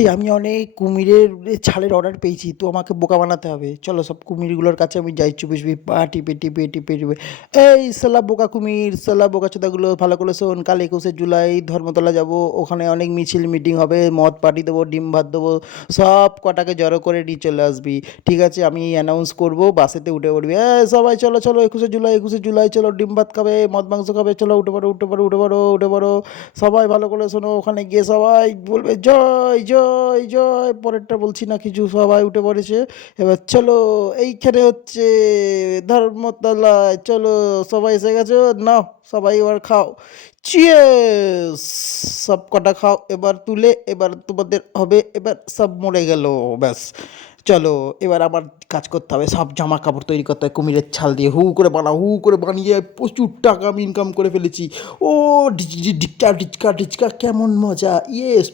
এই আমি অনেক কুমিরের ছালের অর্ডার পেয়েছি, তো আমাকে বোকা বানাতে হবে। চলো সব কুমিরগুলোর কাছে আমি যাই চুপি চুপি, পা টিপে টিপে টিপে টিপে। এই সালা বোকা কুমির, সালা বোকা চোদাগুলো, ভালো করে শোন, কাল 21শে জুলাই ধর্মতলা যাব। ওখানে অনেক মিছিল মিটিং হবে, মদ পার্টি দেবো, ডিম ভাত দেবো। সব কটাকে জড়ো করে নিয়ে চলে আসবি। ঠিক আছে, আমি অ্যানাউন্স করবো, বাসেতে উঠে পড়বি। সবাই চলো চলো, 21শে জুলাই, 21শে জুলাই, চলো ডিম ভাত খাবে, মদ মাংস খাবে, চলো উঠে পড়ো উঠে পড়ো উঠে পড়ো উঠে পড়ো। সবাই ভালো করে শোনো, ওখানে গিয়ে সবাই বলবে জয় জয় জয়। পরেরটা বলছি না কিছু, সবাই উঠে পড়েছে। এবার চলো, এইখানে হচ্ছে ধর্মতলায়, চলো সবাই এসে গেছো। নাও সবাই এবার খাও, চিয়ার্স। সব কটা খাও এবার তুলে, এবার তোমাদের হবে, এবার সব মরে গেল। ব্যাস, চলো এবার আবার কাজ করতে হবে, সব জামা কাপড় তৈরি করতে হবে কুমিরের ছাল দিয়ে। হু করে বানাও, হু করে বানিয়ে প্রচুর টাকা আমি ইনকাম করে ফেলেছি। ও ডিচকা ডিচকা ডিচকা, কেমন মজা, ইয়েস।